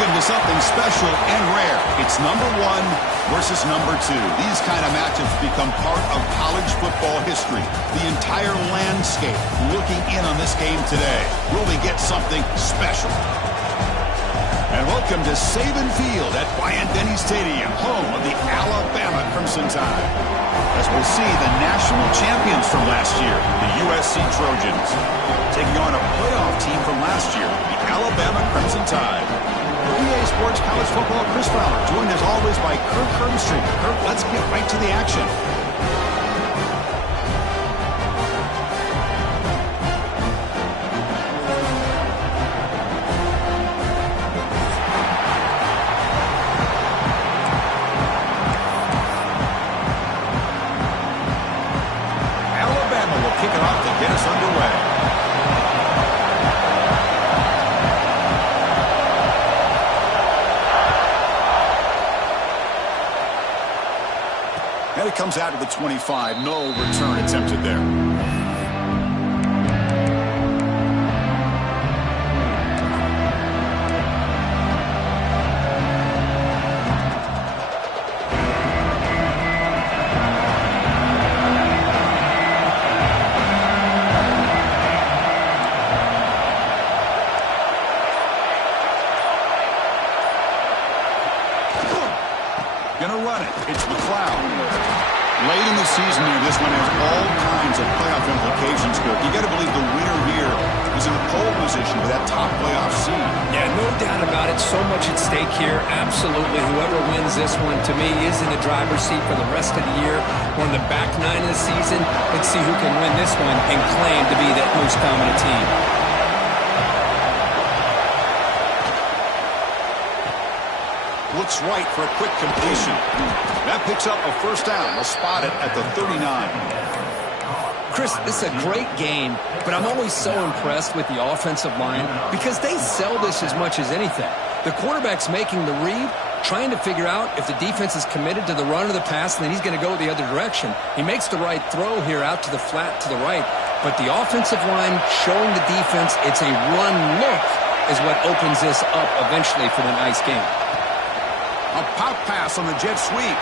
Welcome to something special and rare. It's number 1 versus number 2. These kind of matchups become part of college football history. The entire landscape looking in on this game today. Will they get something special? And welcome to Saban Field at Bryant-Denny Stadium, home of the Alabama Crimson Tide. As we'll see the national champions from last year, the USC Trojans, taking on a playoff team from last year, the Alabama Crimson Tide. EA Sports College Football, Chris Fowler, joined as always by Kirk Herbstreit. Kirk, let's get right to the action. Alabama will kick it off to get us underway. And it comes out of the 25. No return attempted there. Gonna run it. It's McLeod. Late in the season here, this one has all kinds of playoff implications, Kirk. You got to believe the winner here is in the pole position with that top playoff seed. Yeah, no doubt about it. So much at stake here. Absolutely. Whoever wins this one, to me, is in the driver's seat for the rest of the year. We're in the back 9 of the season. Let's see who can win this one and claim to be that most dominant team. Looks right for a quick completion. That picks up a first down. They'll spot it at the 39. Chris, this is a great game, but I'm always so impressed with the offensive line because they sell this as much as anything. The quarterback's making the read, trying to figure out if the defense is committed to the run or the pass, and then he's going to go the other direction. He makes the right throw here out to the flat to the right, but the offensive line showing the defense it's a run look is what opens this up eventually for the nice game. A pop pass on the jet sweep.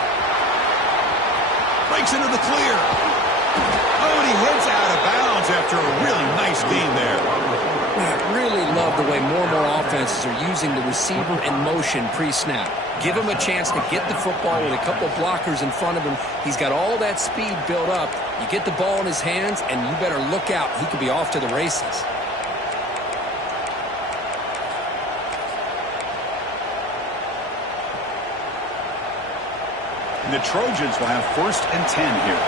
Breaks into the clear. Oh, and he heads out of bounds after a really nice gain there. I really love the way more and more offenses are using the receiver in motion pre-snap. Give him a chance to get the football with a couple blockers in front of him. He's got all that speed built up. You get the ball in his hands, and you better look out. He could be off to the races. The Trojans will have 1st and 10 here.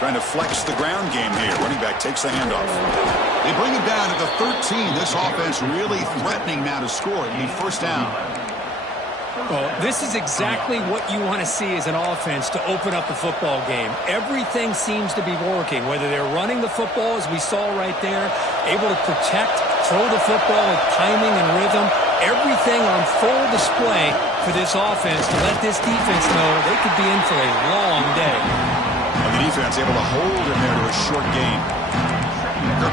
Trying to flex the ground game here. Running back takes the handoff. They bring him down at the 13. This offense really threatening now to score. It'll be first down. Well, this is exactly what you want to see as an offense to open up the football game. Everything seems to be working, whether they're running the football, as we saw right there, able to protect, throw the football with timing and rhythm. Everything on full display for this offense to let this defense know they could be in for a long day. And the defense able to hold him there to a short gain.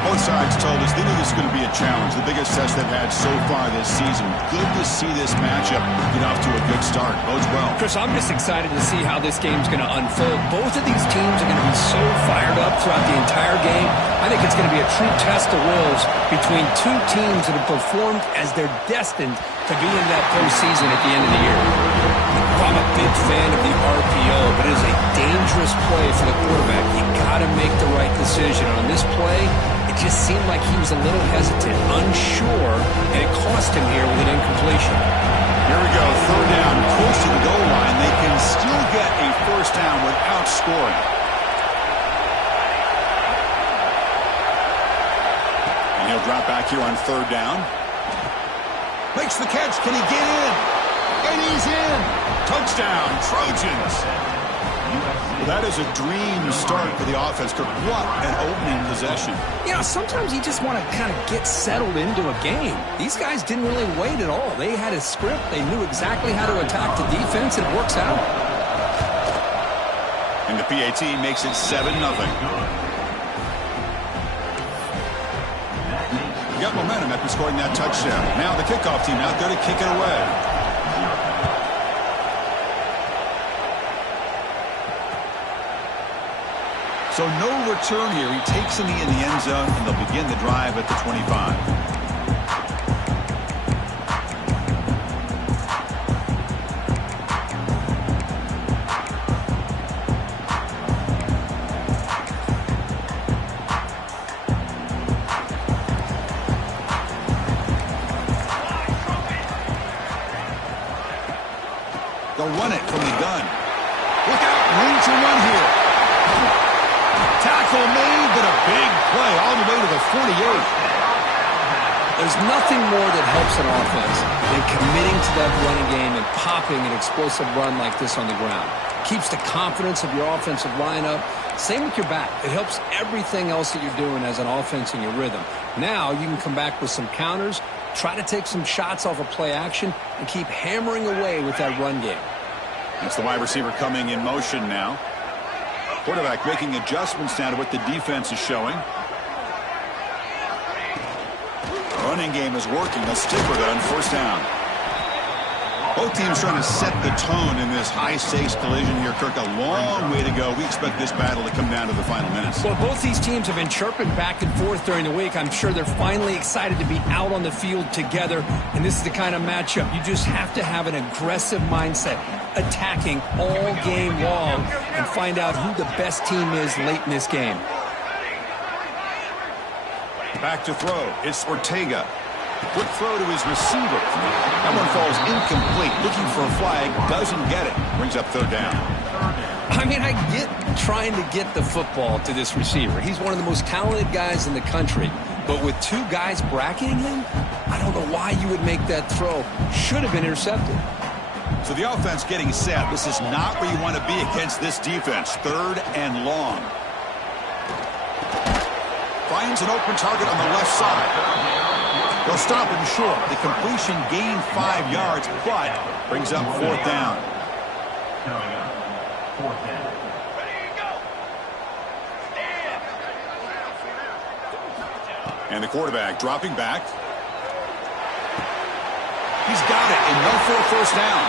Both sides told us they knew this was going to be a challenge, the biggest test they've had so far this season. Good to see this matchup get off to a good start. Bodes well. Chris, I'm just excited to see how this game's going to unfold. Both of these teams are going to be so fired up throughout the entire game. I think it's going to be a true test of wills between two teams that have performed as they're destined to be in that postseason at the end of the year. I'm a big fan of the RPO, but it is a dangerous play for the quarterback. You got to make the right decision. On this play, it just seemed like he was a little hesitant, unsure, and it cost him here with an incompletion. Here we go, 3rd down, close to the goal line. They can still get a first down without scoring. And he'll drop back here on 3rd down. Makes the catch. Can he get in? And he's in. Touchdown, Trojans. Well, that is a dream start for the offense. What an opening possession. You know, sometimes you just want to kind of get settled into a game. These guys didn't really wait at all. They had a script. They knew exactly how to attack the defense, and it works out. And the PAT makes it 7-0. got momentum after scoring that touchdown. Now the kickoff team out there to kick it away. So no return here. He takes in the end zone, and they'll begin the drive at the 25. They'll run it from the gun. Look out, room to run here. Tackle made, but a big play all the way to the 48. There's nothing more that helps an offense than committing to that running game and popping an explosive run like this on the ground. Keeps the confidence of your offensive lineup. Same with your back. It helps everything else that you're doing as an offense in your rhythm. Now you can come back with some counters, try to take some shots off of play action, and keep hammering away with that run game. It's the wide receiver coming in motion now. Quarterback making adjustments now to what the defense is showing. Running game is working. They'll stick with it on first down. Both teams trying to set the tone in this high-stakes collision here, Kirk. A long way to go. We expect this battle to come down to the final minutes. Well, both these teams have been chirping back and forth during the week. I'm sure they're finally excited to be out on the field together, and this is the kind of matchup. You just have to have an aggressive mindset, attacking all game long, and find out who the best team is late in this game. Back to throw. It's Ortega. Quick throw to his receiver. That one falls incomplete. Looking for a flag. Doesn't get it. Brings up third down. I mean, I get trying to get the football to this receiver. He's one of the most talented guys in the country. But with two guys bracketing him, I don't know why you would make that throw. Should have been intercepted. So the offense getting set. This is not where you want to be against this defense. Third and long. Finds an open target on the left side. They'll stop him short. The completion gained 5 yards, but brings up fourth down. And the quarterback dropping back. He's got it, and no for a first down.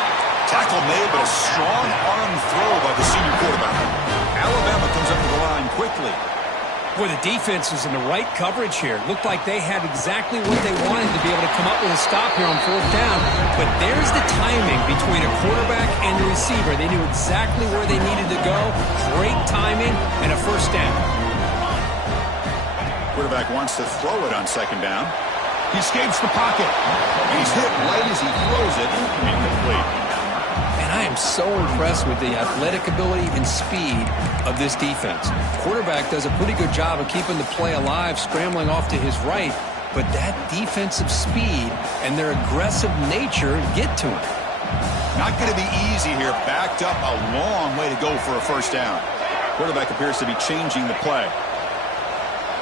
Tackle made, but a strong arm throw by the senior quarterback. Alabama comes up to the line quickly. Boy, the defense is in the right coverage here. Looked like they had exactly what they wanted to be able to come up with a stop here on fourth down. But there's the timing between a quarterback and the receiver. They knew exactly where they needed to go. Great timing and a first down. Quarterback wants to throw it on second down. He escapes the pocket. He's hit right as he throws it. Incomplete. I am so impressed with the athletic ability and speed of this defense. Quarterback does a pretty good job of keeping the play alive, scrambling off to his right, but that defensive speed and their aggressive nature get to him. Not going to be easy here. Backed up a long way to go for a first down. Quarterback appears to be changing the play.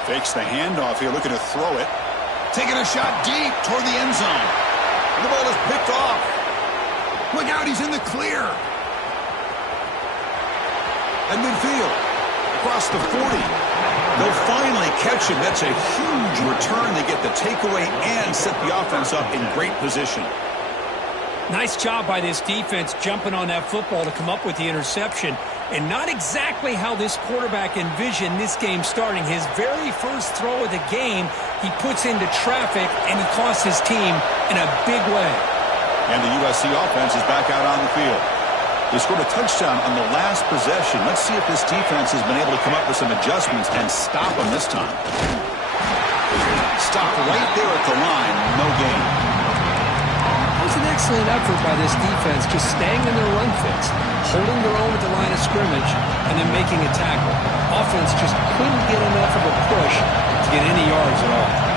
Fakes the handoff here, looking to throw it. Taking a shot deep toward the end zone. The ball is picked off. Look out, he's in the clear. At midfield, across the 40. They'll finally catch him. That's a huge return. They get the takeaway and set the offense up in great position. Nice job by this defense jumping on that football to come up with the interception. And not exactly how this quarterback envisioned this game starting. His very first throw of the game, he puts into traffic, and he costs his team in a big way. And the USC offense is back out on the field. They scored a touchdown on the last possession. Let's see if this defense has been able to come up with some adjustments and stop them this time. Stop right there at the line. No gain. It was an excellent effort by this defense, just staying in their run fits, holding their own at the line of scrimmage, and then making a tackle. Offense just couldn't get enough of a push to get any yards at all.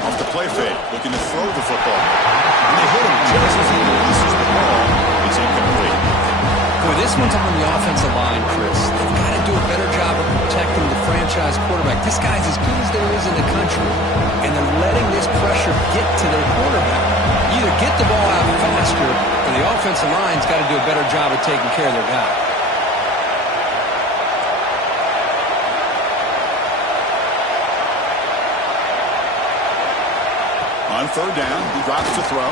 Off the play fake, looking to throw the football. And they hit him just as he releases the ball. It's incomplete. Boy, this one's on the offensive line, Chris. They've got to do a better job of protecting the franchise quarterback. This guy's as good as there is in the country, and they're letting this pressure get to their quarterback. Either get the ball out faster, or the offensive line's got to do a better job of taking care of their guy. third down. He drops to throw.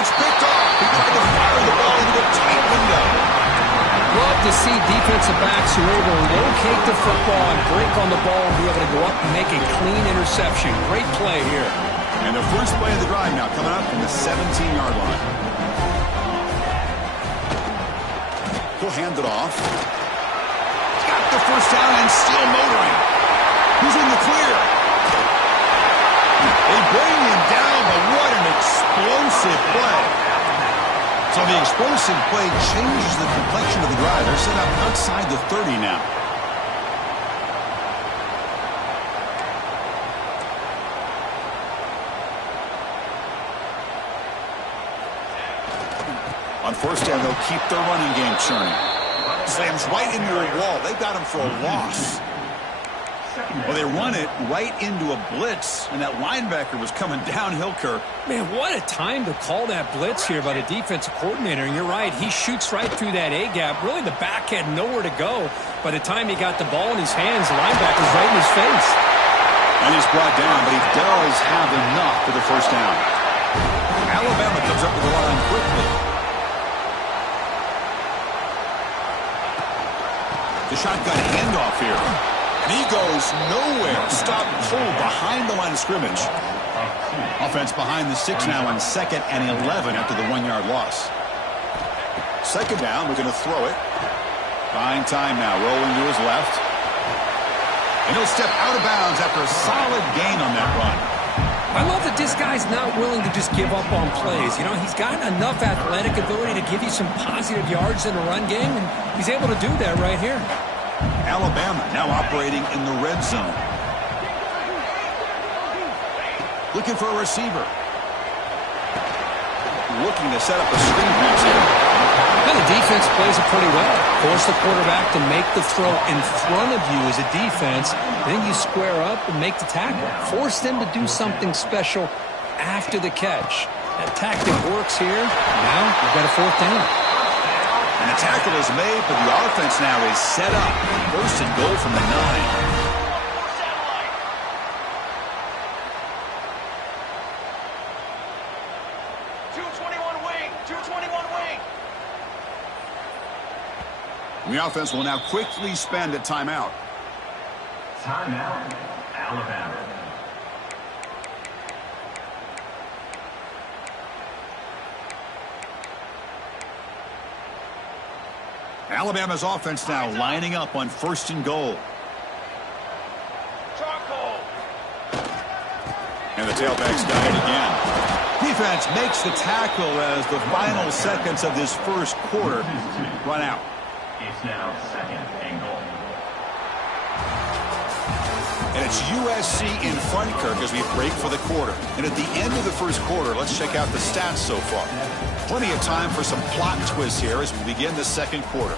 It's picked off. He tried to fire the ball into a tight window. Love to see defensive backs who are able to locate the football and break on the ball and be able to go up and make a clean interception. Great play here. And the first play of the drive now coming up from the 17-yard line. He'll hand it off. Got the first down and still motoring. He's in the clear. They bring him down, but what an explosive play. So the explosive play changes the complexion of the drive. They're set up outside the 30 now. On first down, they'll keep their running game churning. Slams right into a wall. They got him for a loss. Well, they run it right into a blitz, and that linebacker was coming downhill, Kirk. Man, what a time to call that blitz here by the defensive coordinator. And you're right, he shoots right through that A-gap. Really, the back had nowhere to go. By the time he got the ball in his hands, the linebacker's right in his face. And he's brought down, but he does have enough for the first down. Alabama comes up with the line quickly. The shotgun handoff here. And he goes nowhere. Stop cold behind the line of scrimmage. Offense behind the 6 now on 2nd and 11 after the 1-yard loss. Second down, we're going to throw it. Buying time now, rolling to his left. And he'll step out of bounds after a solid gain on that run. I love that this guy's not willing to just give up on plays. You know, he's got enough athletic ability to give you some positive yards in the run game, and he's able to do that right here. Alabama now operating in the red zone. Looking for a receiver. Looking to set up a screen pass here. And the defense plays it pretty well. Force the quarterback to make the throw in front of you as a defense. Then you square up and make the tackle. Force them to do something special after the catch. That tactic works here. Now we've got a fourth down. And the tackle is made, but the offense now is set up. First and goal from the 9. The offense will now quickly spend a timeout. Timeout, Alabama. Alabama's offense now lining up on first and goal. And the tailback's got it again. Defense makes the tackle as the final seconds of this first quarter run out. It's now 2nd and goal. And it's USC in front, Kirk, as we break for the quarter. And at the end of the first quarter, let's check out the stats so far. Plenty of time for some plot twists here as we begin the second quarter.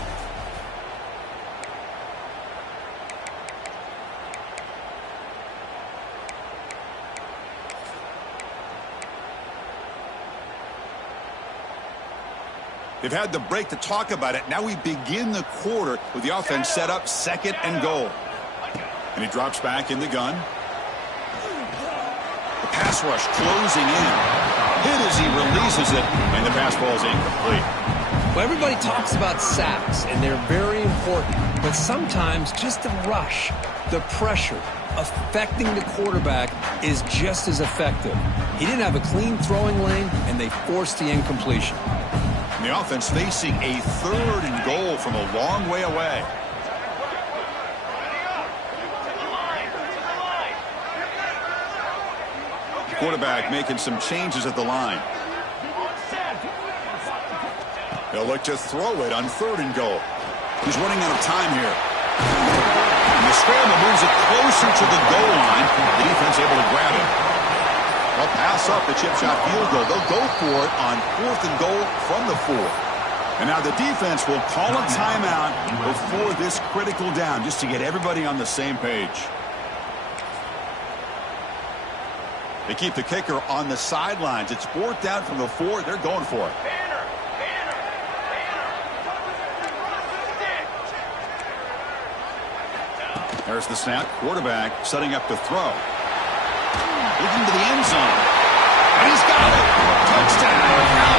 They've had the break to talk about it. Now we begin the quarter with the offense set up 2nd and goal. And he drops back in the gun. The pass rush closing in. Hit as he releases it, and the pass ball is incomplete. Well, everybody talks about sacks, and they're very important. But sometimes just the rush, the pressure, affecting the quarterback is just as effective. He didn't have a clean throwing lane, and they forced the incompletion. And the offense facing a 3rd and goal from a long way away. The quarterback making some changes at the line. They'll look to throw it on 3rd and goal. He's running out of time here. And the scramble moves it closer to the goal line. The defense able to grab it. They'll pass up the chip shot field goal. They'll go for it on 4th and goal from the 4. And now the defense will call a timeout before this critical down just to get everybody on the same page. They keep the kicker on the sidelines. It's 4th down from the 4. They're going for it. There's the snap. Quarterback setting up the throw. Looking to the end zone. He's got it. Touchdown, Alabama.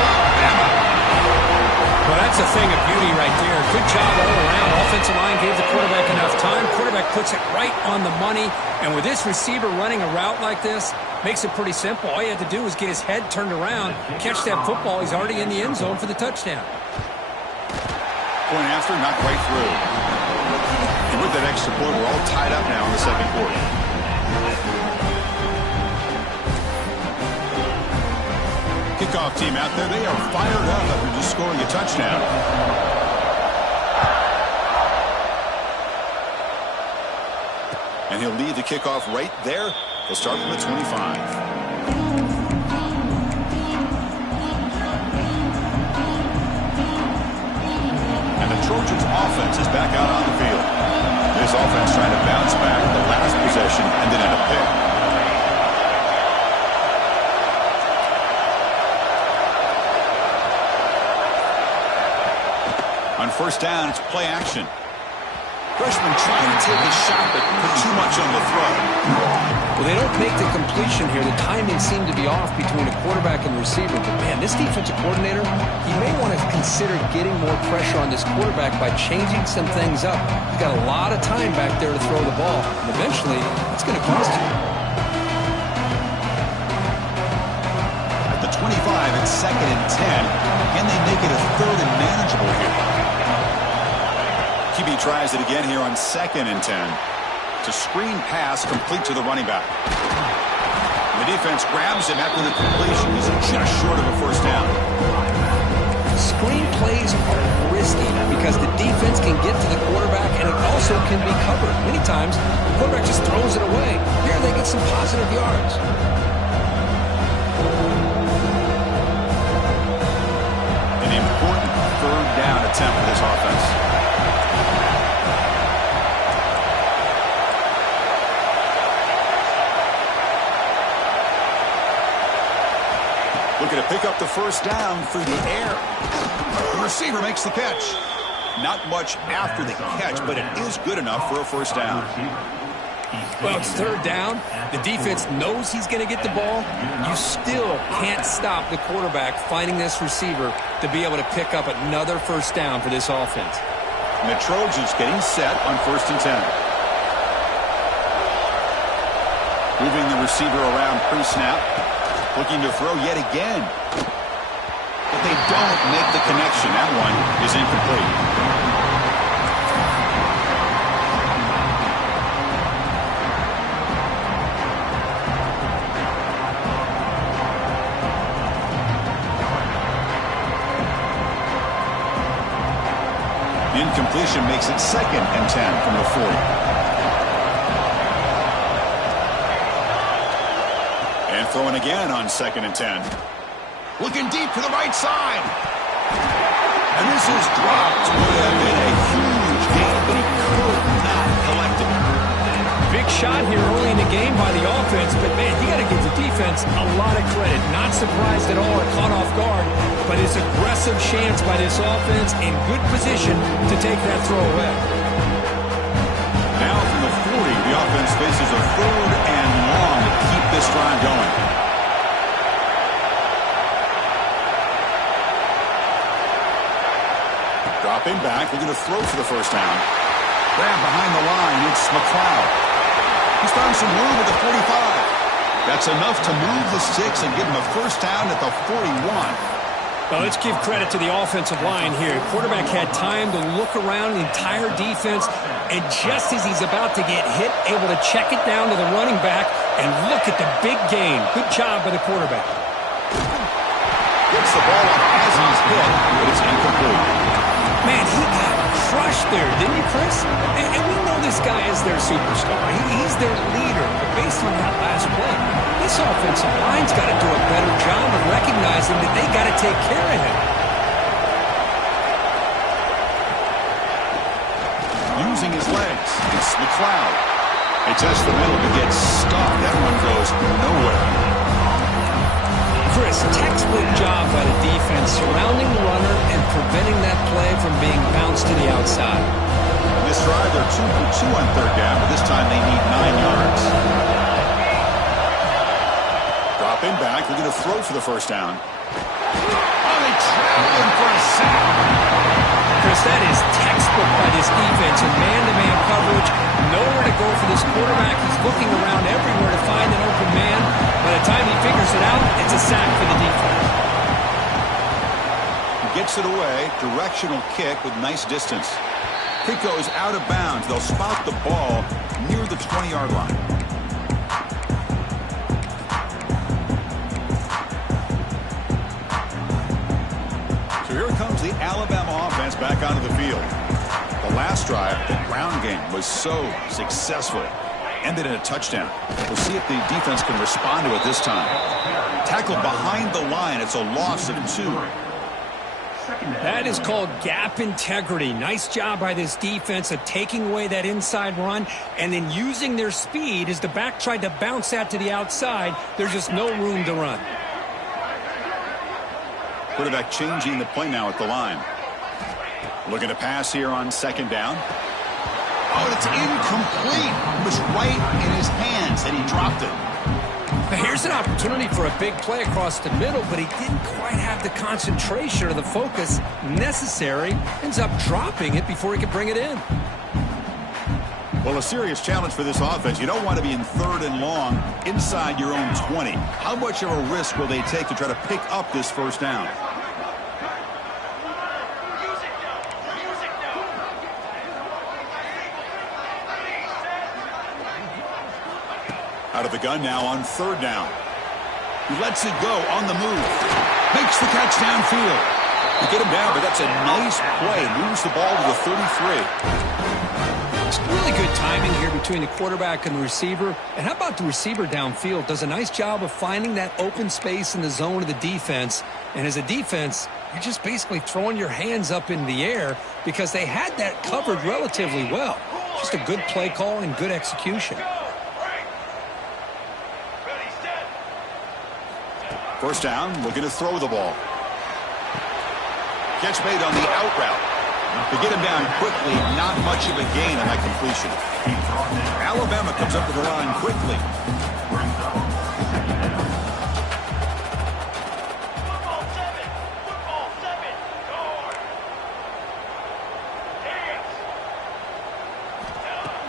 Well, that's a thing of beauty right there. Good job all around. Offensive line gave the quarterback enough time. Quarterback puts it right on the money. And with this receiver running a route like this, makes it pretty simple. All you have to do is get his head turned around, catch that football. He's already in the end zone for the touchdown. Point after, not quite through. And with that extra point, we're all tied up now in the second quarter. Kickoff team out there, they are fired up after just scoring a touchdown. And he'll lead the kickoff right there. He'll start from the 25. And the Trojans' offense is back out on the field. This offense trying to bounce back the last possession and then end a pick. On first down, it's play action. Freshman trying to take a shot, but put too much on the throw. Well, they don't make the completion here. The timing seemed to be off between a quarterback and receiver. But, man, this defensive coordinator, he may want to consider getting more pressure on this quarterback by changing some things up. He's got a lot of time back there to throw the ball. And eventually, it's going to cost you. At the 25, it's 2nd and 10. Can they make it a 3rd and manageable here? QB tries it again here on 2nd and 10. It's a screen pass complete to the running back. And the defense grabs him after the completion. He's just short of a first down. Screen plays are risky because the defense can get to the quarterback and it also can be covered. Many times, the quarterback just throws it away. Here they get some positive yards. An important 3rd down attempt for this offense. Looking to pick up the first down through the air. The receiver makes the catch. Not much after the catch, but it is good enough for a first down. Well, it's 3rd down. The defense knows he's going to get the ball. You still can't stop the quarterback finding this receiver to be able to pick up another first down for this offense. And the Trojans getting set on 1st and 10. Moving the receiver around pre-snap. Looking to throw yet again. But they don't make the connection. That one is incomplete. The incompletion makes it 2nd and 10 from the 40. And throwing again on 2nd and 10. Looking deep to the right side. And this is dropped. Would have been a huge gain, but he could not collect it. Big shot here early in the game by the offense, but, man, you got to give the defense a lot of credit. Not surprised at all or caught off guard, but it's aggressive chance by this offense in good position to take that throw away. Now from the 40, the offense faces a 3rd and long to keep this drive going. Dropping back, looking to throw for the first down. Grab behind the line, it's McLeod. He's found some room at the 45. That's enough to move the sticks and give him a first down at the 41. Well, let's give credit to the offensive line here. Quarterback had time to look around the entire defense, and just as he's about to get hit, able to check it down to the running back, and look at the big gain. Good job by the quarterback. Gets the ball up as he's hit, but it's incomplete. Man, he got crushed there, didn't you, Chris? And we know this guy is their superstar. He's their leader. But based on that last play, this offensive line's got to do a better job of recognizing that they got to take care of him. Using his legs, it's McLeod. He tests the middle but gets stuck. That one goes nowhere. Chris, textbook job by the defense surrounding the runner and preventing that play from being bounced to the outside. On this drive, they're 2 for 2 on 3rd down, but this time they need 9 yards. Drop Dropping back, looking to throw for the first down. Oh, they travel him for a sack. Chris, that is textbook by this defense in man-to-man coverage. Nowhere to go for this quarterback. He's looking around everywhere to find an open man. By the time he figures it out, it's a sack for the defense. He gets it away. Directional kick with nice distance. Kick goes out of bounds. They'll spot the ball near the 20-yard line. So here comes the Alabama offense back onto the field. The last drive, the ground game, was so successful. Ended in a touchdown. We'll see if the defense can respond to it this time. Tackled behind the line. It's a loss of 2. That is called gap integrity. Nice job by this defense of taking away that inside run and then using their speed as the back tried to bounce that to the outside. There's just no room to run. Quarterback changing the play now at the line. Looking to pass here on second down. Oh, it's incomplete. It was right in his hands, and he dropped it. Here's an opportunity for a big play across the middle, but he didn't quite have the concentration or the focus necessary. Ends up dropping it before he could bring it in. Well, a serious challenge for this offense. You don't want to be in 3rd and long inside your own 20. How much of a risk will they take to try to pick up this first down? Out of the gun now on 3rd down. He lets it go on the move. Makes the catch downfield. They get him down, but that's a nice play. Moves the ball to the 33. It's really good timing here between the quarterback and the receiver. And how about the receiver downfield? Does a nice job of finding that open space in the zone of the defense. And as a defense, you're just basically throwing your hands up in the air because they had that covered relatively well. Just a good play call and good execution. First down, looking to throw the ball. Catch made on the out route. To get him down quickly, not much of a gain on that completion. Alabama comes up to the line quickly.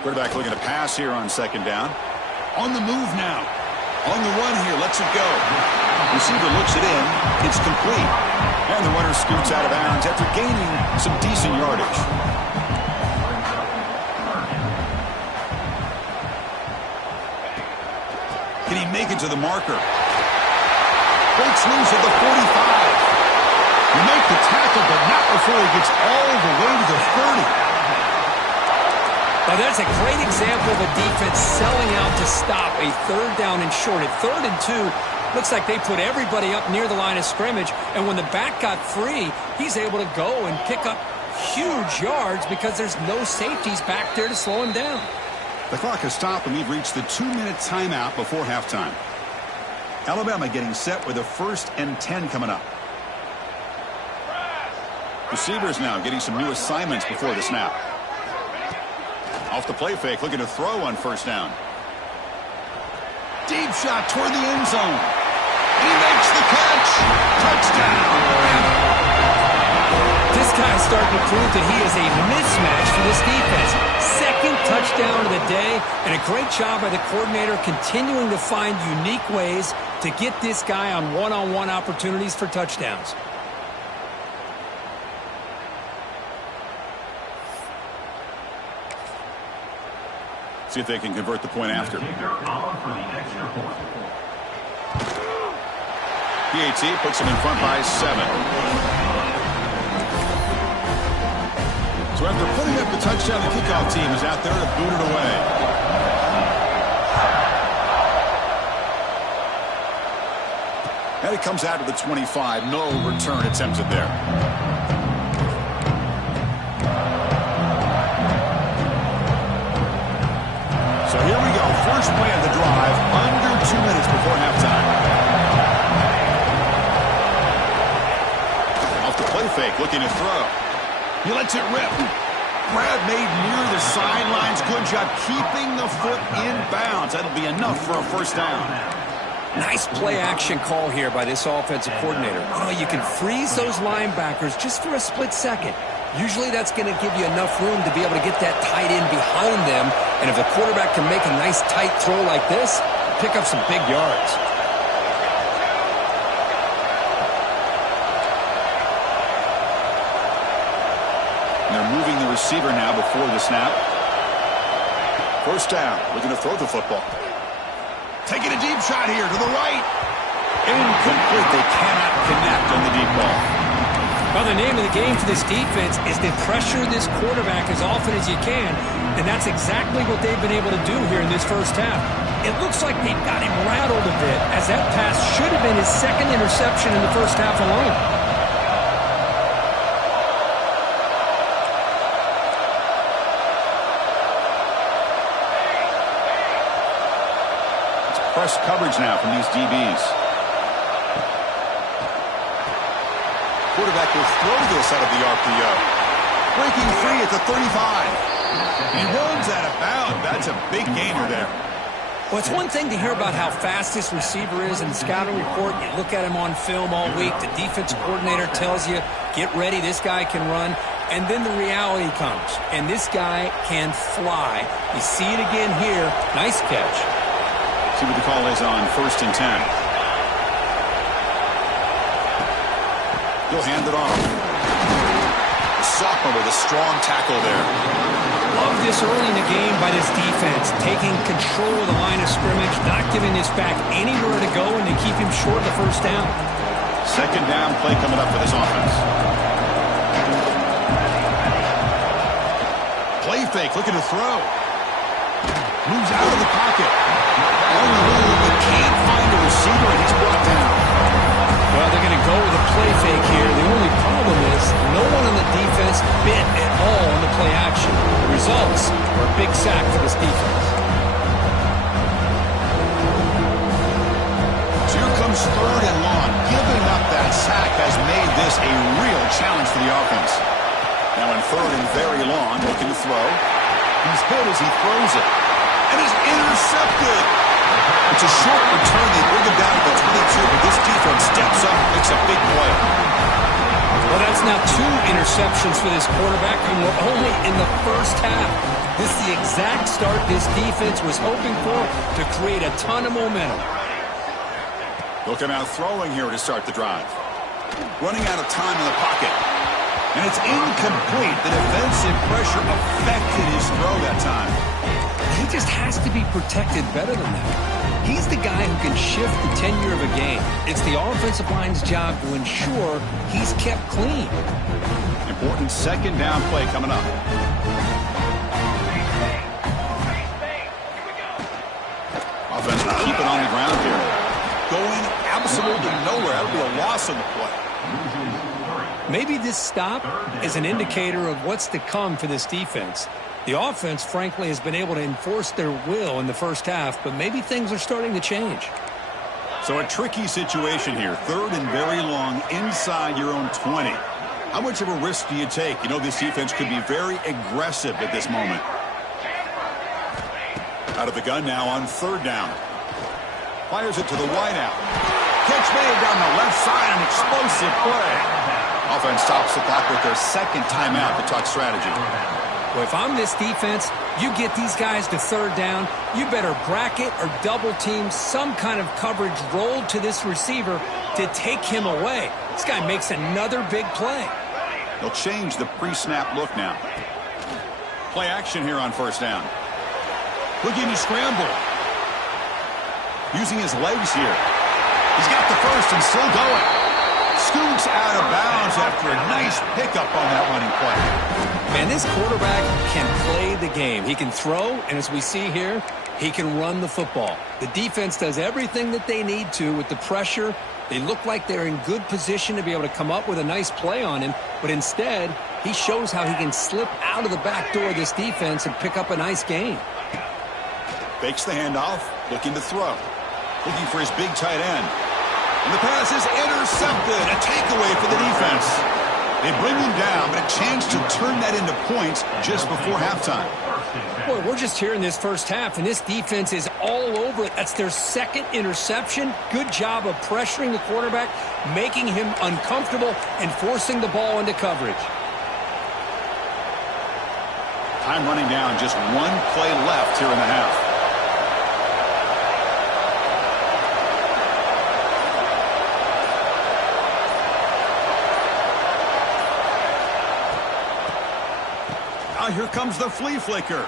Quarterback looking to pass here on second down. On the move now. On the run here, lets it go. Receiver looks it in. It's complete. And the runner scoots out of bounds after gaining some decent yardage. Can he make it to the marker? Breaks loose at the 45. You make the tackle, but not before he gets all the way to the 30. Now, that's a great example of a defense selling out to stop a 3rd down and short. At 3rd and 2, looks like they put everybody up near the line of scrimmage, and when the back got free, he's able to go and pick up huge yards because there's no safeties back there to slow him down. The clock has stopped, and we've reached the 2-minute timeout before halftime. Alabama getting set with a 1st and 10 coming up. Receivers now getting some new assignments before the snap. Off the play fake, looking to throw on first down. Deep shot toward the end zone. And he makes the catch. Touchdown. This guy's starting to prove that he is a mismatch for this defense. 2nd touchdown of the day, and a great job by the coordinator continuing to find unique ways to get this guy on one-on-one opportunities for touchdowns. See if they can convert the point after. PAT puts them in front by 7. So after putting up the touchdown, the kickoff team is out there to boot it away. And it comes out to the 25. No return attempted there. So here we go. First play of the drive, under 2 minutes before halftime. Off the play fake, looking to throw. He lets it rip. Grab made near the sidelines. Good job keeping the foot in bounds. That'll be enough for a first down. Nice play action call here by this offensive coordinator. Oh, you can freeze those linebackers just for a split second. Usually that's going to give you enough room to be able to get that tight end behind them. And if the quarterback can make a nice tight throw like this, pick up some big yards. And they're moving the receiver now before the snap. First down. Looking to throw the football. Taking a deep shot here to the right. Incomplete. They cannot connect on the deep ball. Well, the name of the game for this defense is to pressure this quarterback as often as you can, and that's exactly what they've been able to do here in this first half. It looks like they've got him rattled a bit, as that pass should have been his second interception in the first half alone. Press coverage now from these DBs. Quarterback will throw this out of the RPO. Breaking free at the 35. He runs out of bounds. That's a big gainer there. Well, it's one thing to hear about how fast this receiver is in the scouting report. You look at him on film all week. The defensive coordinator tells you, get ready, this guy can run. And then the reality comes, and this guy can fly. You see it again here. Nice catch. See what the call is on 1st and 10. He'll hand it off. The sophomore with a strong tackle there. Love this early in the game by this defense, taking control of the line of scrimmage, not giving this back anywhere to go, and to keep him short of the first down. Second down play coming up for this offense. Play fake, looking to throw. Moves out of the pocket. On the move, but can't find a receiver, and he's brought down. Well, they're going to go with a play fake here. The only problem is no one on the defense bit at all on the play action. The results are a big sack for this defense. So here comes 3rd and long. Giving up that sack has made this a real challenge for the offense. Now in 3rd and very long, looking to throw. He's hit as he throws it. And is intercepted. It's a short return. They bring him down to the 22, but this defense steps up and makes a big play. Well, that's now 2 interceptions for this quarterback, and we're only in the first half. This is the exact start this defense was hoping for to create a ton of momentum. Looking out throwing here to start the drive. Running out of time in the pocket. And it's incomplete. The defensive pressure affected his throw that time. He just has to be protected better than that. He's the guy who can shift the tenure of a game. It's the offensive line's job to ensure he's kept clean. Important second down play coming up. Offense will keep it on the ground here. Going absolutely nowhere. That'll be a loss on the play. Maybe this stop is an indicator of what's to come for this defense. The offense, frankly, has been able to enforce their will in the first half, but maybe things are starting to change. So a tricky situation here. 3rd and very long inside your own 20. How much of a risk do you take? You know this defense could be very aggressive at this moment. Out of the gun now on 3rd down. Fires it to the wideout. Catch made down the left side, an explosive play. Offense stops the clock with their second timeout to talk strategy. Well, if I'm this defense, you get these guys to 3rd down, you better bracket or double team some kind of coverage rolled to this receiver to take him away. This guy makes another big play. They'll change the pre-snap look now. Play action here on 1st down. Looking to scramble. Using his legs here. He's got the first and still going. Scoots out of bounds after a nice pickup on that running play. Man, this quarterback can play the game. He can throw, and as we see here, he can run the football. The defense does everything that they need to with the pressure. They look like they're in good position to be able to come up with a nice play on him, but instead, he shows how he can slip out of the back door of this defense and pick up a nice gain. Fakes the handoff, looking to throw. Looking for his big tight end. And the pass is intercepted. A takeaway for the defense. They bring him down, but a chance to turn that into points just before halftime. Boy, we're just here in this first half, and this defense is all over it. That's their second interception. Good job of pressuring the quarterback, making him uncomfortable, and forcing the ball into coverage. Time running down, just one play left here in the half. Now here comes the flea flicker.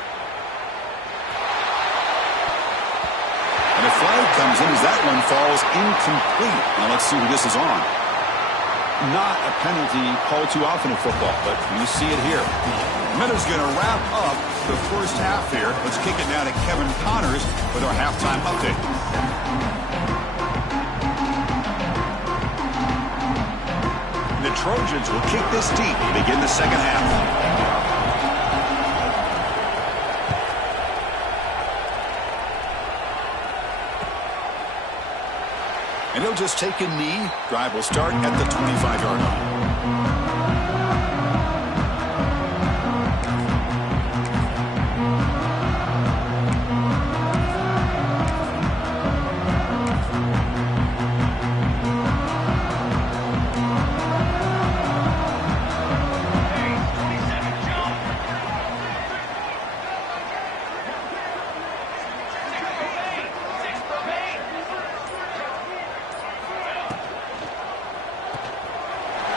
And a flag comes in as that one falls incomplete. Now let's see who this is on. Not a penalty called too often in football, but you see it here. Miller's going to wrap up the first half here. Let's kick it now to Kevin Connors with our halftime update. The Trojans will kick this deep to begin the second half. And he'll just take a knee. Drive will start at the 25-yard line.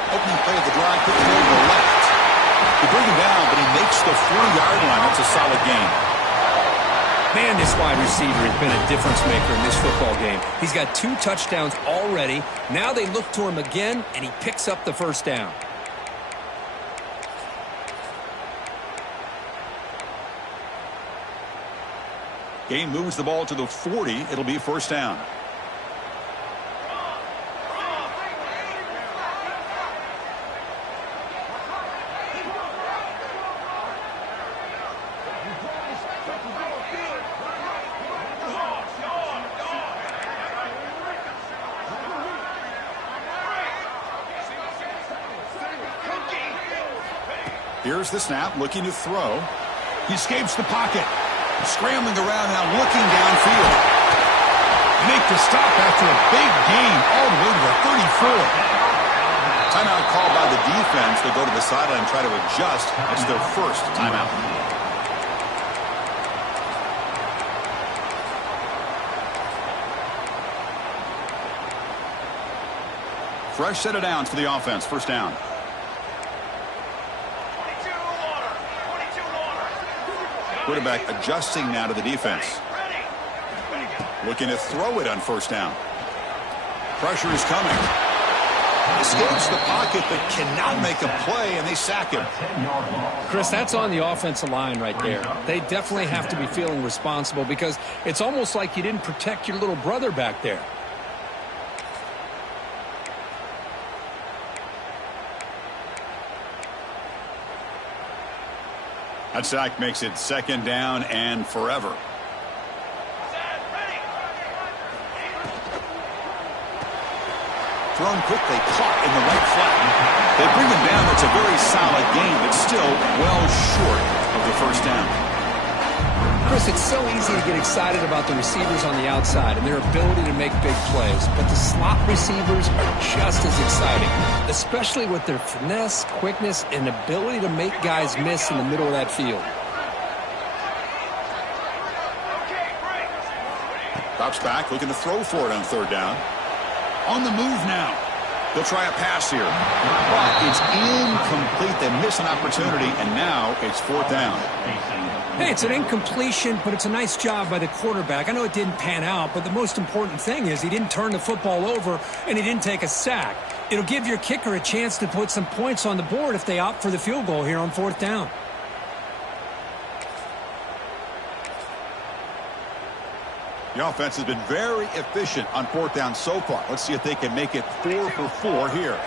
Opening play of the drive, put him over the left. They bring him down, but he makes the 40-yard line. That's a solid gain. Man, this wide receiver has been a difference maker in this football game. He's got 2 touchdowns already. Now they look to him again, and he picks up the first down. Game moves the ball to the 40. It'll be first down. Here's the snap, looking to throw. He escapes the pocket. Scrambling around now, looking downfield. Make the stop after a big gain all the way to the 34. Timeout called by the defense. They go to the sideline and try to adjust. That's their first timeout. Fresh set of downs for the offense. First down. Quarterback adjusting now to the defense. Looking to throw it on first down. Pressure is coming. Escapes the pocket but cannot make a play, and they sack him. Chris, that's on the offensive line right there. They definitely have to be feeling responsible because it's almost like you didn't protect your little brother back there. That sack makes it second down and forever. Thrown quickly, caught in the right flat. They bring him down. It's a very solid game, but still well short of the first down. Chris, it's so easy to get excited about the receivers on the outside and their ability to make big plays, but the slot receivers are just as exciting, especially with their finesse, quickness, and ability to make guys miss in the middle of that field. Drops back, looking to throw for it on third down. On the move now. They'll try a pass here. But it's incomplete. They miss an opportunity, and now it's fourth down. Hey, it's an incompletion, but it's a nice job by the quarterback. I know it didn't pan out, but the most important thing is he didn't turn the football over and he didn't take a sack. It'll give your kicker a chance to put some points on the board if they opt for the field goal here on fourth down. The offense has been very efficient on fourth down so far. Let's see if they can make it 4 for 4 here.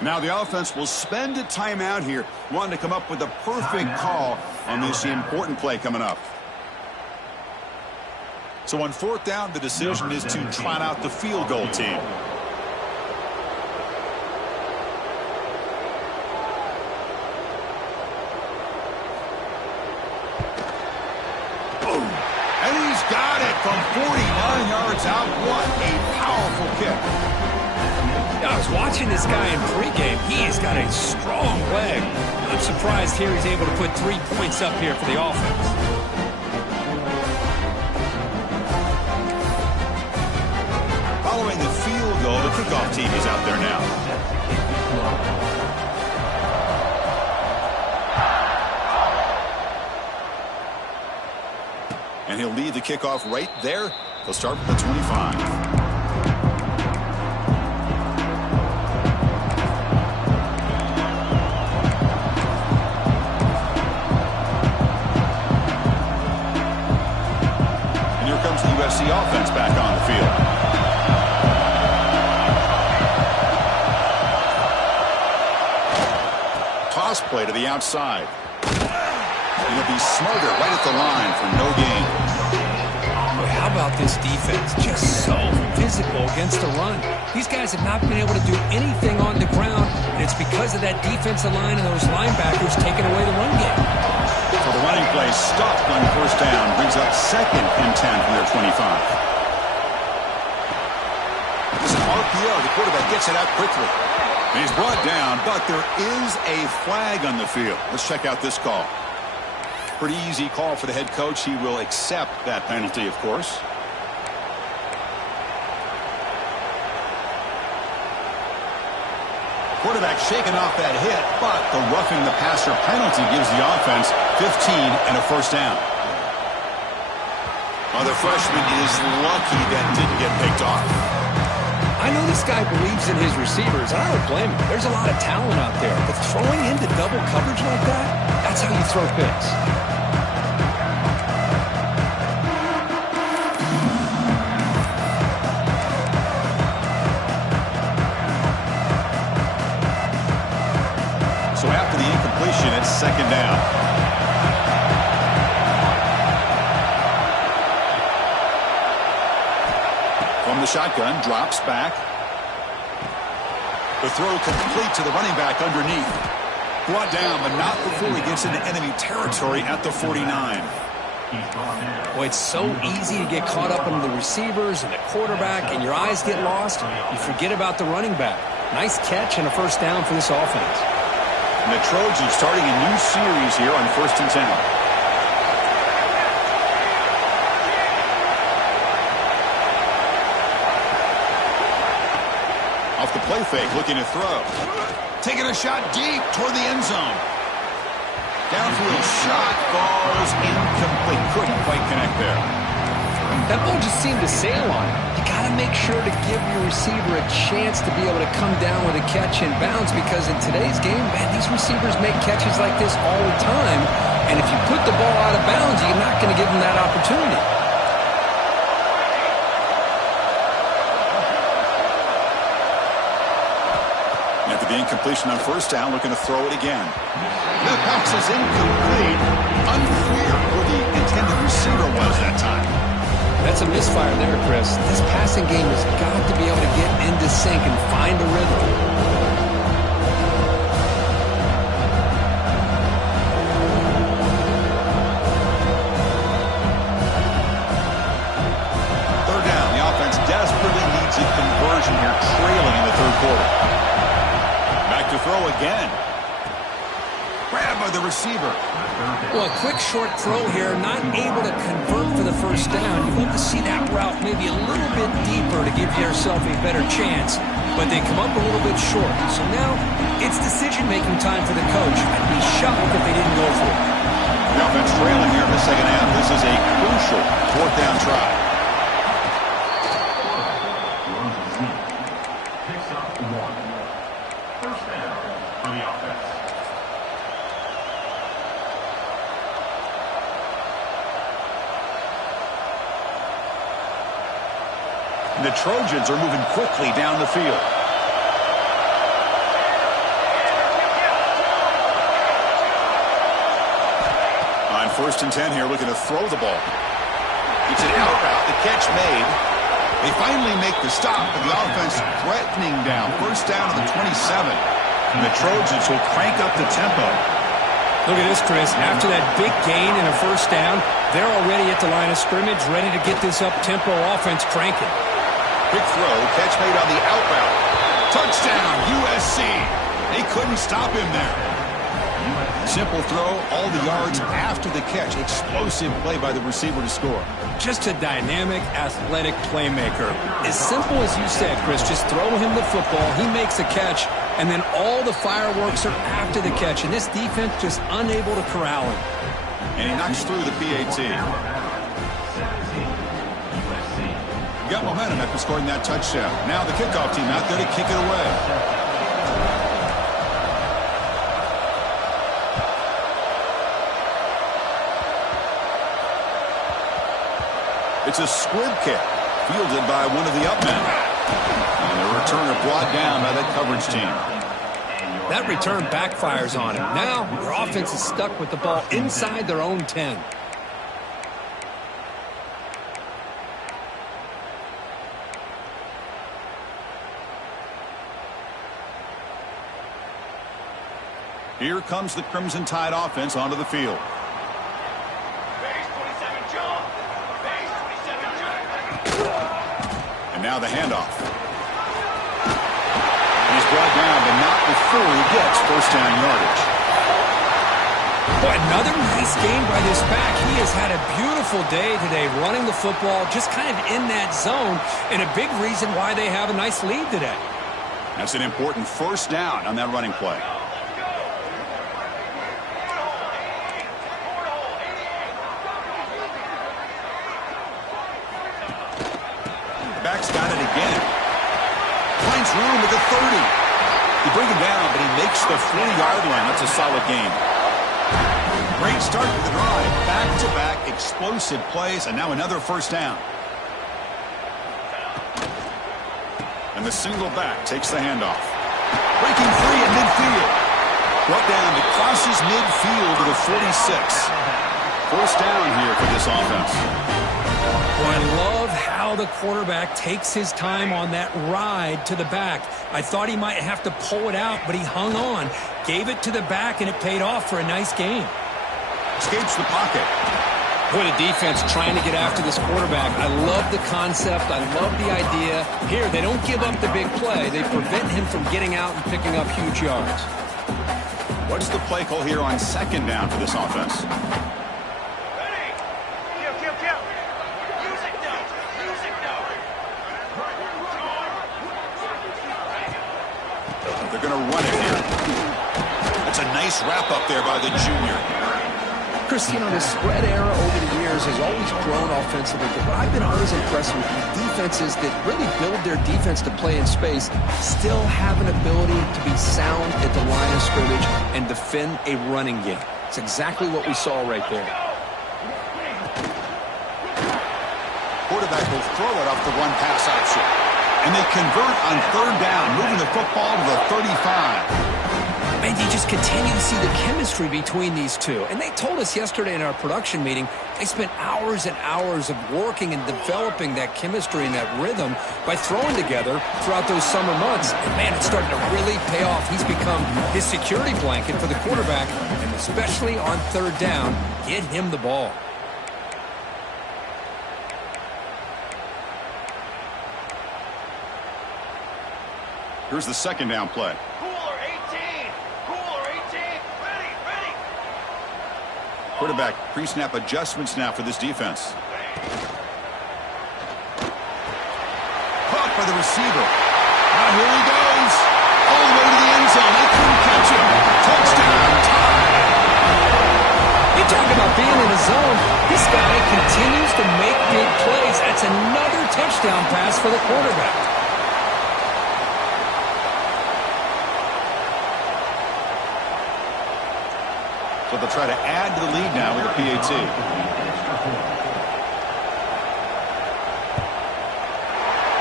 Now the offense will spend a timeout here, wanting to come up with a perfect call on this important play coming up. So on fourth down, the decision is to trot out the field goal team. And he's got it from 49 yards out. What a powerful kick. I was watching this guy in pregame. He has got a strong leg. I'm surprised here he's able to put 3 points up here for the offense. Following the field goal, the kickoff team is out there now. And he'll lead the kickoff right there. He'll start with the 25. Comes the USC offense back on the field. Toss play to the outside. And he'll be smarter right at the line for no gain. Boy, how about this defense? Just so physical against the run. These guys have not been able to do anything on the ground, and it's because of that defensive line and those linebackers taking away the run game. So the running play stopped on first down, brings up 2nd and 10 from their 25. This is an RPO. The quarterback gets it out quickly. And he's brought down, but there is a flag on the field. Let's check out this call. Pretty easy call for the head coach. He will accept that penalty, of course. Quarterback shaking off that hit, but the roughing the passer penalty gives the offense 15 and a first down. Oh, the freshman is lucky that didn't get picked off. I know this guy believes in his receivers, and I don't blame him. There's a lot of talent out there, but throwing into double coverage like that, that's how you throw picks. So after the incompletion, it's 2nd down. From the shotgun, drops back. The throw complete to the running back underneath. Brought down, but not before he gets into enemy territory at the 49. Boy, it's so easy to get caught up in the receivers and the quarterback, and your eyes get lost. You forget about the running back. Nice catch and a first down for this offense. And the Trojans starting a new series here on 1st and 10. Off the play fake, looking to throw. Taking a shot deep toward the end zone. Downfield shot falls incomplete. Couldn't quite connect there. That ball just seemed to sail on it. You got to make sure to give your receiver a chance to be able to come down with a catch and bounce, because in today's game, man, these receivers make catches like this all the time. And if you put the ball out of bounds, you're not going to give them that opportunity. After the incompletion on first down, looking to throw it again. The pass is incomplete. Unclear who the intended receiver was that time. That's a misfire there, Chris. This passing game has got to be able to get into sync and find a rhythm. Third down. The offense desperately needs a conversion here, trailing in the third quarter. Back to throw again. Grabbed by the receiver. Well, a quick short throw here, not able to convert for the first down. You want to see that route maybe a little bit deeper to give yourself a better chance, but they come up a little bit short. So now it's decision-making time for the coach. I'd be shocked if they didn't go for it. The offense trailing here in the second half. This is a crucial fourth down try. Picks up 1. First down for the offense. The Trojans are moving quickly down the field. On 1st and 10 here, looking to throw the ball. It's an out route. The catch made. They finally make the stop, but the offense threatening down. First down to the 27. And the Trojans will crank up the tempo. Look at this, Chris. After that big gain and a first down, they're already at the line of scrimmage, ready to get this up-tempo offense cranking. Quick throw, catch made on the out route. Touchdown, USC. They couldn't stop him there. Simple throw, all the yards after the catch. Explosive play by the receiver to score. Just a dynamic, athletic playmaker. As simple as you said, Chris, just throw him the football, he makes a catch, and then all the fireworks are after the catch. And this defense just unable to corral him. And he knocks through the PAT. You got momentum after scoring that touchdown. Now the kickoff team out there to kick it away. It's a squib kick, fielded by one of the up men. And the returner brought down by that coverage team. That return backfires on him. Now, their offense is stuck with the ball inside their own 10. Here comes the Crimson Tide offense onto the field. And now the handoff. He's brought down, but not before he gets first down yardage. Boy, another nice game by this back. He has had a beautiful day today running the football, just kind of in that zone, and a big reason why they have a nice lead today. That's an important first down on that running play. Back's got it again. Finds room at the 30. They bring him down, but he makes the 40-yard line. That's a solid game. Great start to the drive. Back-to-back explosive plays, and now another first down. And the single back takes the handoff. Breaking free at midfield. Brought down to crosses midfield to the 46. First down here for this offense. Well, I love how the quarterback takes his time on that ride to the back. I thought he might have to pull it out, but he hung on, gave it to the back, and it paid off for a nice game. Escapes the pocket. Boy, the defense trying to get after this quarterback. I love the concept. I love the idea. Here, they don't give up the big play. They prevent him from getting out and picking up huge yards. What's the play call here on second down for this offense? They're going to run it here. That's a nice wrap-up there by the junior. Chris, you know, the spread era over the years has always grown offensively, but I've been always impressed with defenses that really build their defense to play in space, still have an ability to be sound at the line of scrimmage and defend a running game. It's exactly what we saw right there. Quarterback will throw it off the one-pass option. And they convert on third down, moving the football to the 35. And you just continue to see the chemistry between these two. And they told us yesterday in our production meeting, they spent hours and hours of working and developing that chemistry and that rhythm by throwing together throughout those summer months. And, man, it's starting to really pay off. He's become his security blanket for the quarterback, and especially on third down, get him the ball. Here's the second down play. Quarterback pre-snap adjustments now for this defense. Caught by the receiver. Now here he goes. All the way to the end zone. They couldn't catch him. Touchdown. You talk about being in a zone. This guy continues to make big plays. That's another touchdown pass for the quarterback. So they'll try to add to the lead now with the PAT.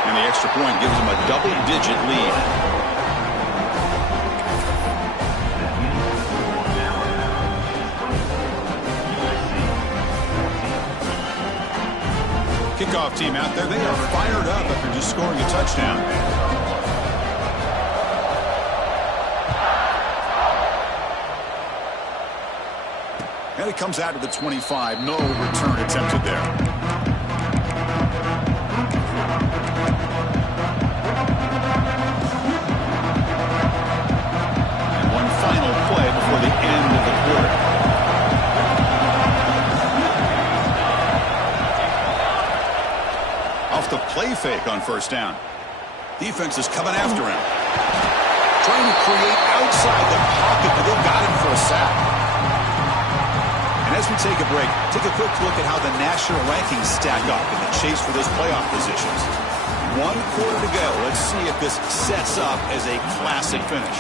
And the extra point gives them a double-digit lead. kickoff team out there. They are fired up after just scoring a touchdown. And it comes out to the 25. No return attempted there. Final play before the end of the quarter. Off the play fake on first down. Defense is coming after him. Trying to create outside the pocket, but they've got him for a sack. And as we take a break, take a quick look at how the national rankings stack up in the chase for those playoff positions. 1 quarter to go. Let's see if this sets up as a classic finish.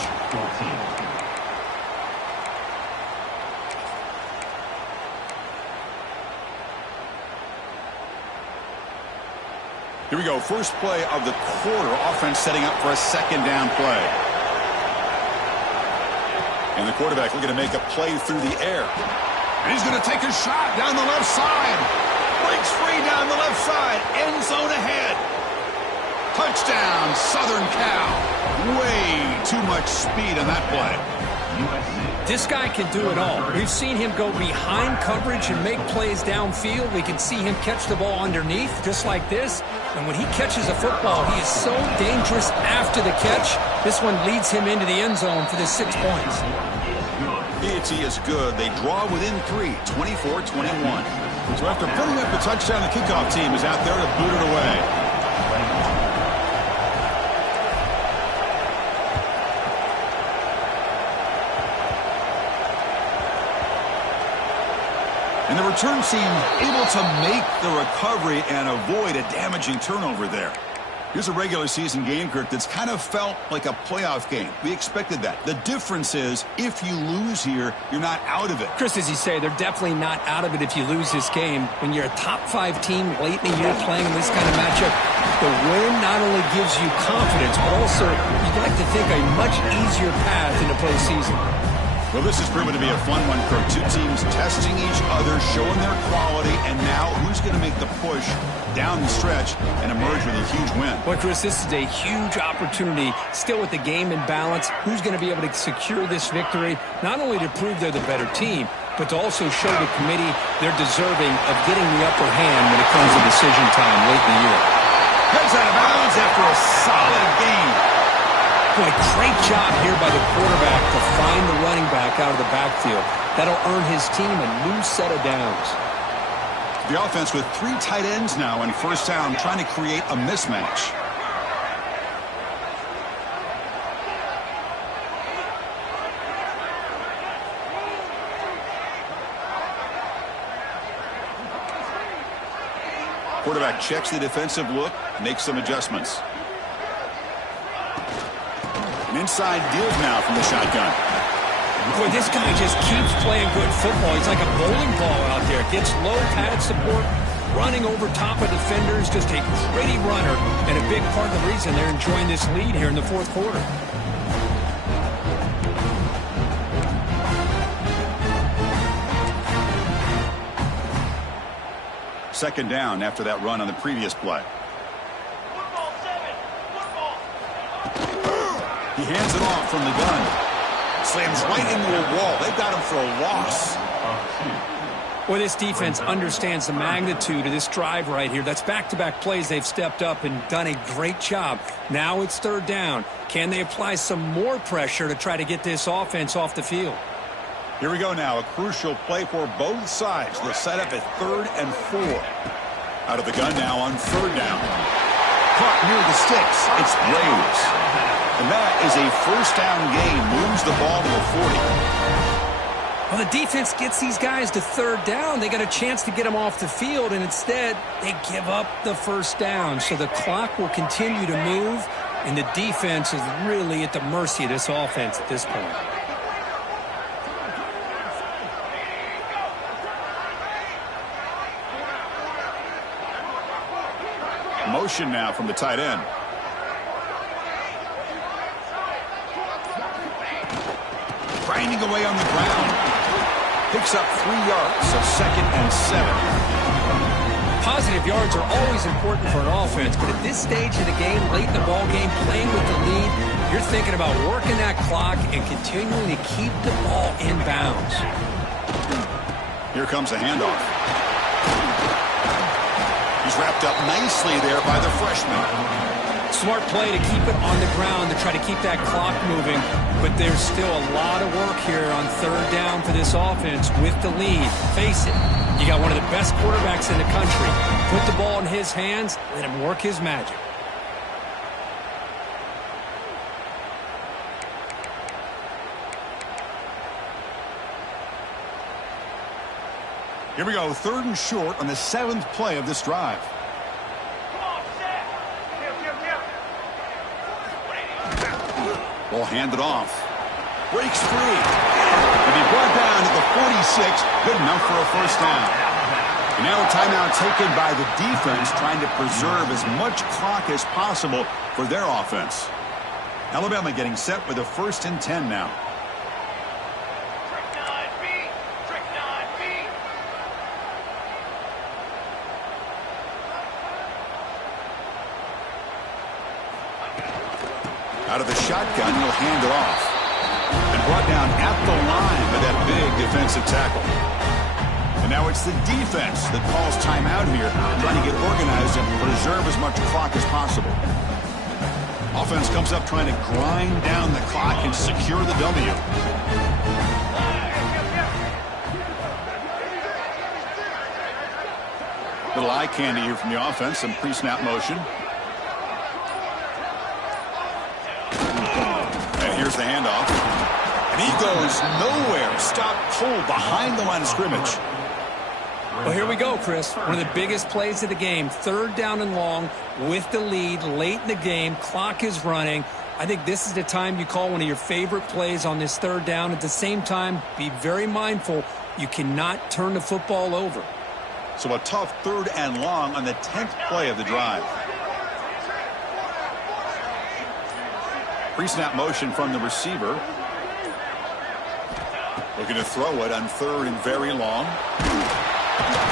Here we go. First play of the quarter. Offense setting up for a second down play. And the quarterback looking to make a play through the air. And he's going to take a shot down the left side. Breaks free down the left side. End zone ahead. Touchdown, Southern Cal. Way too much speed on that play. This guy can do it all. We've seen him go behind coverage and make plays downfield. We can see him catch the ball underneath, just like this. And when he catches a football, he is so dangerous after the catch. This one leads him into the end zone for the 6 points. Deity is good. They draw within 3, 24-21. So after putting up the touchdown, the kickoff team is out there to boot it away. And the return team able to make the recovery and avoid a damaging turnover there. Here's a regular season game, Kirk, that's kind of felt like a playoff game. We expected that. The difference is if you lose here, you're not out of it. Chris, as you say, they're definitely not out of it if you lose this game. When you're a top 5 team late in the year playing in this kind of matchup, the win not only gives you confidence, but also you'd like to think a much easier path into postseason. Well, this has proven to be a fun one, Kirk. 2 teams testing each other, showing their quality, and now who's going to make the push down the stretch and emerge with a huge win? Well, Chris, this is a huge opportunity. Still with the game in balance, who's going to be able to secure this victory, not only to prove they're the better team, but to also show the committee they're deserving of getting the upper hand when it comes to decision time late in the year. Heads out of bounds after a solid game. Boy, great job here by the quarterback to find the running back out of the backfield. That'll earn his team a new set of downs. The offense with 3 tight ends now in first down, trying to create a mismatch. Quarterback checks the defensive look, makes some adjustments. An inside deal now from the shotgun. Boy, this guy just keeps playing good football. He's like a bowling ball out there. Gets low pad support, running over top of defenders. Just a gritty runner, and a big part of the reason they're enjoying this lead here in the 4th quarter. Second down after that run on the previous play. He hands it off from the gun. Slams right into a wall. They've got him for a loss. Well, this defense understands the magnitude of this drive right here. That's back-to-back plays. They've stepped up and done a great job. Now it's 3rd down. Can they apply some more pressure to try to get this offense off the field? Here we go now. A crucial play for both sides. They'll set up at 3rd and 4. Out of the gun now on 3rd down. Caught near the sticks. It's Braves. And that is a first down gain. Moves the ball to the 40. Well, the defense gets these guys to 3rd down. They got a chance to get them off the field, and instead they give up the first down. So the clock will continue to move, and the defense is really at the mercy of this offense at this point. Motion now from the tight end. Grinding away on the ground. Picks up 3 yards, so 2nd and 7. Positive yards are always important for an offense, but at this stage of the game, late in the ball game, playing with the lead, you're thinking about working that clock and continuing to keep the ball in bounds. Here comes a handoff. He's wrapped up nicely there by the freshman. Smart play to keep it on the ground to try to keep that clock moving, but there's still a lot of work here on third down for this offense with the lead. Face it, you got one of the best quarterbacks in the country. Put the ball in his hands, let him work his magic. Here we go, 3rd and short on the 7th play of this drive. Ball handed off. Breaks free. And he brought down at the 46. Good enough for a first down. And now a timeout taken by the defense, trying to preserve as much clock as possible for their offense. Alabama getting set with a 1st and 10 now. Out of the shotgun, he'll hand it off. And brought down at the line by that big defensive tackle. And now it's the defense that calls timeout here, trying to get organized and preserve as much clock as possible. Offense comes up trying to grind down the clock and secure the W. Little eye candy here from the offense, some pre-snap motion. Here's the handoff. And he goes nowhere. Stop cold behind the line of scrimmage. Well, here we go, Chris. One of the biggest plays of the game. 3rd down and long with the lead late in the game. Clock is running. I think this is the time you call one of your favorite plays on this 3rd down. At the same time, be very mindful. You cannot turn the football over. So a tough 3rd and long on the 10th play of the drive. Pre-snap motion from the receiver. Looking to throw it on 3rd and very long.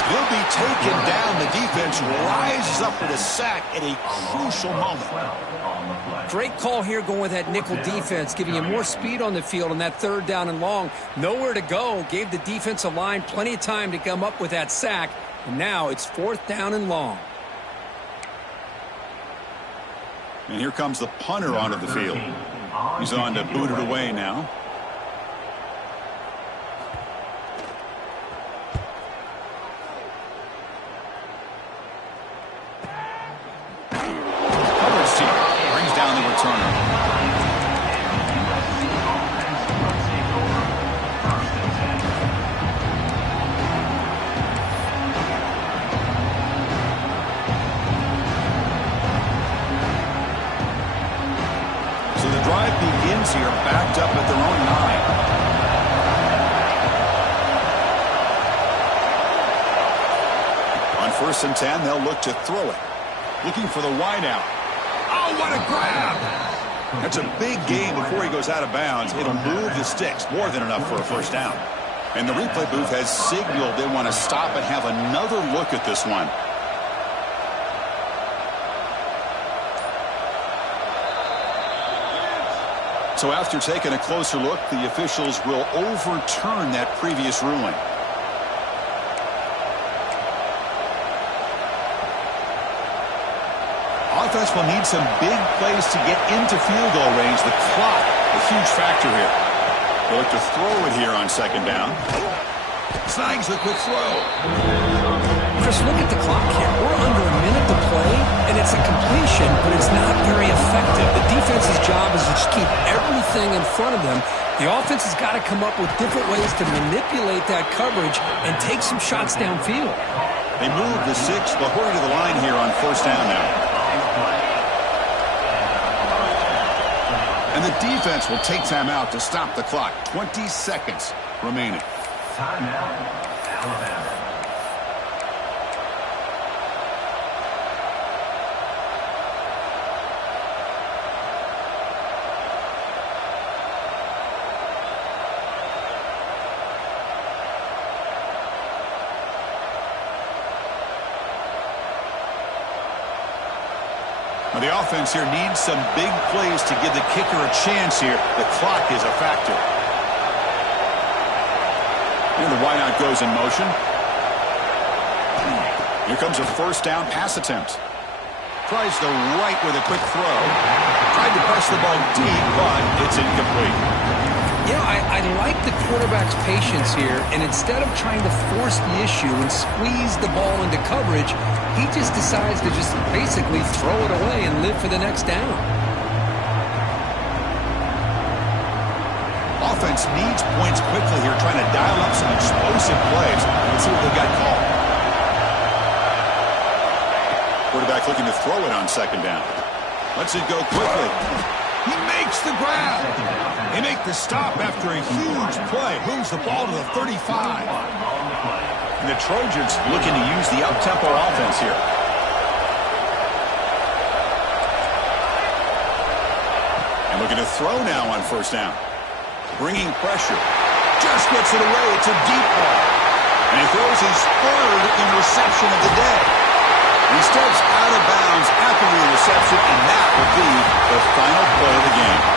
He'll be taken down. The defense rises up with a sack at a crucial moment. Great call here going with that nickel defense, giving you more speed on the field on that 3rd down and long. Nowhere to go. Gave the defensive line plenty of time to come up with that sack. And now it's 4th down and long. And here comes the punter onto the field. He's on to boot it away now. Coverage team brings down the returner. Drive begins here backed up at their own 9. On 1st and 10, they'll look to throw it. Looking for the wideout. Oh, what a grab! That's a big gain before he goes out of bounds. It'll move the sticks, more than enough for a first down. And the replay booth has signaled they want to stop and have another look at this one. So after taking a closer look, the officials will overturn that previous ruling. Offense will need some big plays to get into field goal range. The clock, a huge factor here. They'll look to throw it here on 2nd down. Snags the quick throw. Chris, look at the clock here. We're under a minute to play, and it's a completion, but it's not very effective. The defense's job is to just keep everything in front of them. The offense has got to come up with different ways to manipulate that coverage and take some shots downfield. They move the 6. They'll hurry to the line here on 1st down now. And the defense will take time out to stop the clock. 20 seconds remaining. Timeout, Alabama. Well, the offense here needs some big plays to give the kicker a chance here. The clock is a factor. And the wideout goes in motion. Here comes a first down pass attempt. Tries the right with a quick throw. Tried to press the ball deep, but it's incomplete. Yeah, I like the quarterback's patience here, and instead of trying to force the issue and squeeze the ball into coverage, he just decides to just basically throw it away and live for the next down. Offense needs points quickly here, trying to dial up some explosive plays. Let's see what they've got called. Quarterback looking to throw it on second down. Lets it go quickly. He makes the grab. They make the stop after a huge play. Moves the ball to the 35. And the Trojans looking to use the up-tempo offense here. And looking to throw now on first down. Bringing pressure. Just gets it away. It's a deep ball. And he throws his third interception of the day. He steps out of bounds after the interception, and that will be the final play of the game.